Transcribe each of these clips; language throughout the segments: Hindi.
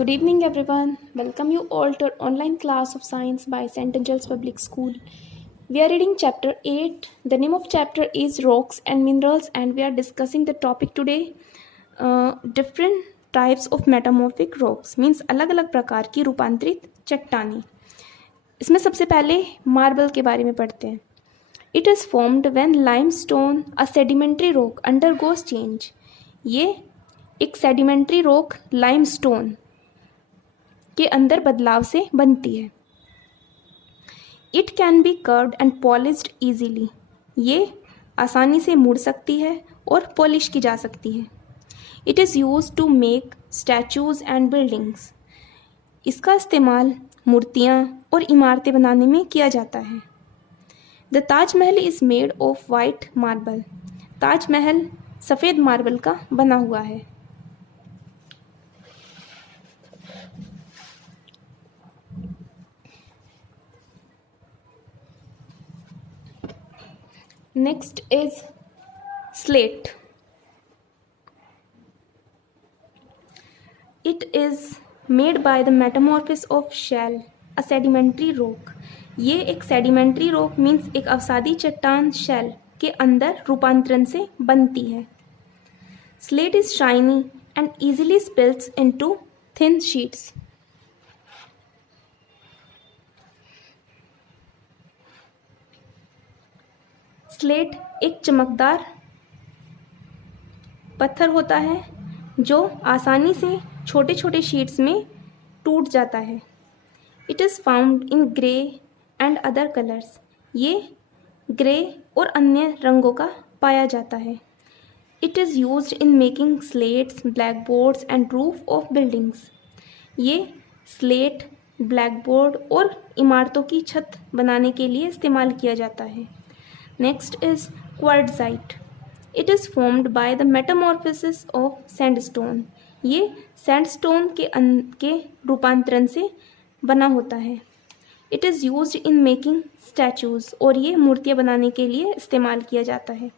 Good evening, everyone. Welcome you all to our online class of science by St. Angel's Public School. We are reading chapter 8. The name of chapter is Rocks and Minerals, and we are discussing the topic today different types of metamorphic rocks, means अलग अलग प्रकार की रूपांतरित चट्टानें. इसमें सबसे पहले मार्बल के बारे में पढ़ते हैं. It is formed when limestone, a sedimentary rock, undergoes change. ये एक सेडिमेंट्री रॉक लाइमस्टोन के अंदर बदलाव से बनती है. It can be curved and polished easily. ये आसानी से मुड़ सकती है और पॉलिश की जा सकती है. It is use to make statues and buildings. इसका इस्तेमाल मूर्तियाँ और इमारतें बनाने में किया जाता है. The Taj Mahal is made of white marble. Taj Mahal सफ़ेद मार्बल का बना हुआ है. Next is slate. It is made by the metamorphosis of shell, a sedimentary rock. ये एक sedimentary rock means एक अवसादी चट्टान शेल के अंदर रूपांतरण से बनती है. Slate is shiny and easily splits into thin sheets. Slate एक चमकदार पत्थर होता है जो आसानी से छोटे छोटे शीट्स में टूट जाता है. It is found in grey and other colours. ये ग्रे और अन्य रंगों का पाया जाता है. It is used in making slates, black boards and roof of buildings. ये स्लेट, ब्लैक बोर्ड और इमारतों की छत बनाने के लिए इस्तेमाल किया जाता है. Next is quartzite. It is formed by the metamorphosis of sandstone. ये sandstone के रूपांतरण से बना होता है. It is used in making statues. और ये मूर्तियाँ बनाने के लिए इस्तेमाल किया जाता है.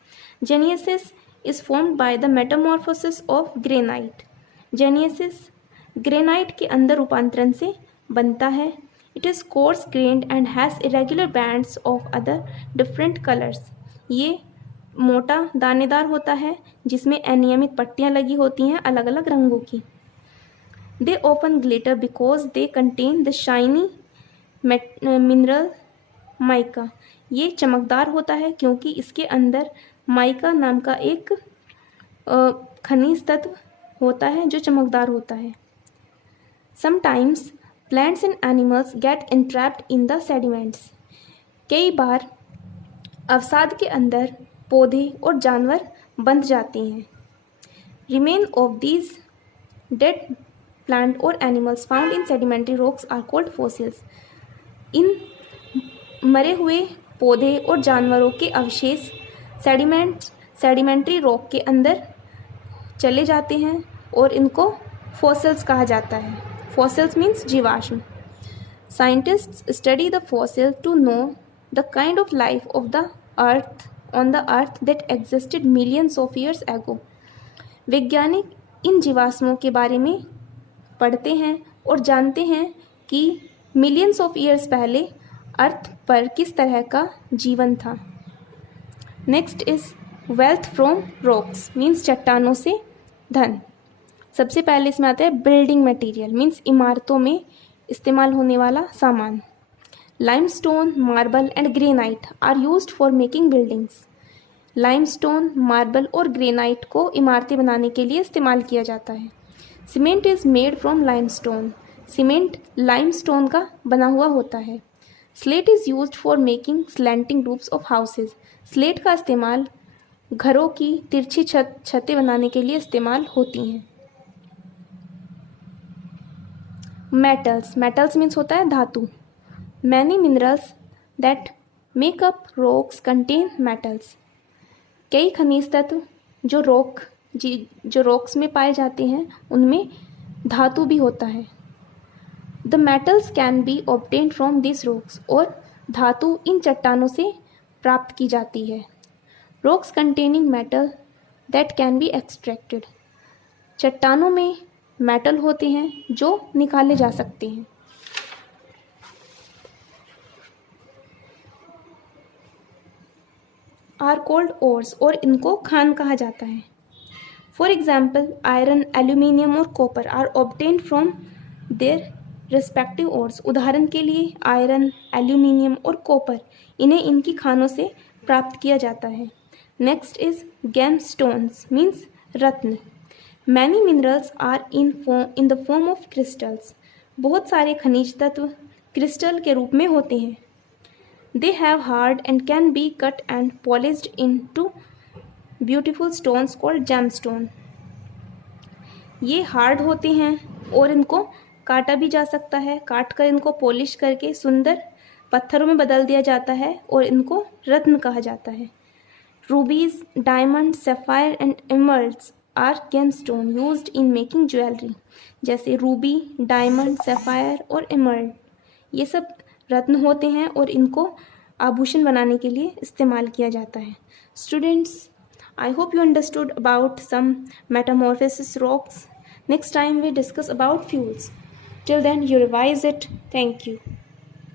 Genesis is formed by the metamorphosis of granite. Genesis granite के अंदर रूपांतरण से बनता है. It is coarse grained and has irregular bands of other different colors. ये मोटा दानेदार होता है जिसमें अनियमित पट्टियाँ लगी होती हैं अलग अलग रंगों की. They often glitter because they contain the shiny mineral mica. ये चमकदार होता है क्योंकि इसके अंदर माइका नाम का एक खनिज तत्व होता है जो चमकदार होता है. Sometimes plants and animals get entrapped in the sediments. कई बार अवसाद के अंदर पौधे और जानवर बंध जाते हैं. Remain of these dead plant or animals found in sedimentary rocks are called fossils. इन मरे हुए पौधे और जानवरों के अवशेष सेडिमेंट्री रॉक के अंदर चले जाते हैं और इनको फॉसिल्स कहा जाता है. Fossils means जीवाश्म. Scientists study the fossil to know the kind of life of the earth on the earth that existed millions of years ago. वैज्ञानिक इन जीवाश्मों के बारे में पढ़ते हैं और जानते हैं कि मिलियंस ऑफ ईयर्स पहले अर्थ पर किस तरह का जीवन था. Next is wealth from rocks means चट्टानों से धन. सबसे पहले इसमें आता है बिल्डिंग मटेरियल मीन्स इमारतों में इस्तेमाल होने वाला सामान. Limestone, marble and granite are used for making buildings. Limestone, marble और ग्रेनाइट को इमारतें बनाने के लिए इस्तेमाल किया जाता है. Cement is made from limestone. Cement limestone का बना हुआ होता है. Slate is used for making slanting roofs of houses. Slate का इस्तेमाल घरों की तिरछी छतें बनाने के लिए इस्तेमाल होती हैं. मेटल्स मीन्स होता है धातु. Many minerals that make up rocks contain metals. कई खनिज तत्व जो रॉक्स में पाए जाते हैं उनमें धातु भी होता है. The metals can be obtained from this rocks. और धातु इन चट्टानों से प्राप्त की जाती है. Rocks containing metal that can be extracted. चट्टानों में मेटल होते हैं जो निकाले जा सकते हैं। आर कोल्ड ओर्स, और इनको खान कहा जाता है। फॉर एग्जाम्पल आयरन, एल्यूमिनियम और copper are obtained from their respective ores. उदाहरण के लिए आयरन, एल्यूमिनियम और कॉपर, इन्हें इनकी खानों से प्राप्त किया जाता है। Next is gem stones means रत्न। Many minerals are in the form of crystals. बहुत सारे खनिज तत्व क्रिस्टल के रूप में होते हैं। They have hard and can be cut and polished into beautiful stones called gemstone. ये हार्ड होते हैं और इनको काटा भी जा सकता है, काट कर इनको पॉलिश करके सुंदर पत्थरों में बदल दिया जाता है और इनको रत्न कहा जाता है। Rubies, diamond, sapphire and emeralds are gemstone used in making jewellery. जैसे रूबी, डायमंड, सैफायर और एमर्ल्ड, ये सब रत्न होते हैं और इनको आभूषण बनाने के लिए इस्तेमाल किया जाता है। Students, I hope you understood about some metamorphosis rocks. Next time we discuss about fuels. Till then, you revise it. Thank you.